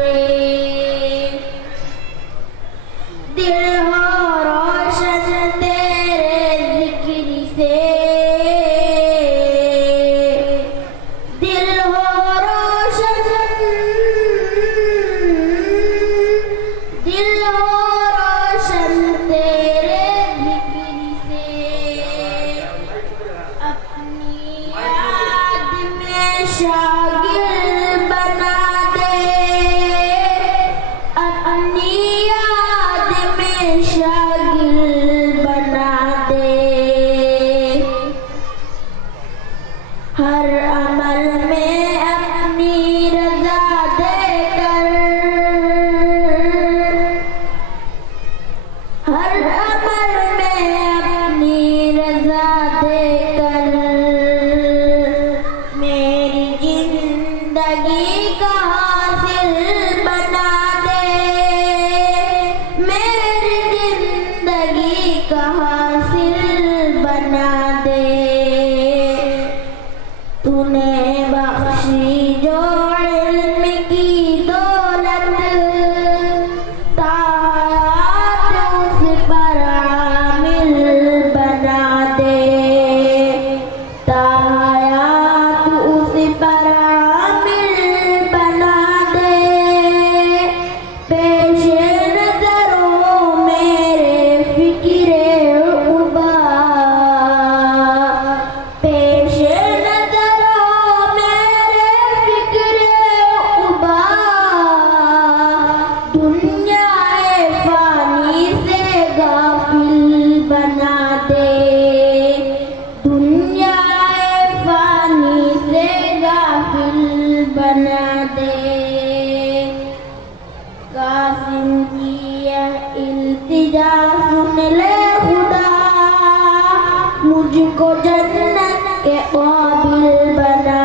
दे। दिल हो रोशन तेरे जिक्र से, दिल हो रोशन, दिल हो रोशन तेरे जिक्र से। अपनी याद में शागिल बना दे, अपनी याद में शागिल बना दे। हर अमल में अपनी रजा देकर, हर अमल में अपनी रजा देकर मेरी जिंदगी का हासिल बना दे, मेरी जिंदगी का हासिल बना दे। तूने बख्शी जो इल्म की दौलत, तायात उस पर आमिल बना दे, तायात उस पर आमिल बना दे। पेशे नजरों मेरे फिक्रे उबा, पेशे नजरों मेरे फिक्रे उबा। दुनियाए फानी से गाफिल बना दे, दुनियाए फानी से गाफिल बना दे। कासिम की यह इल्तिजा सुन ले खुदा, मुझको जन्नत के काबिल बना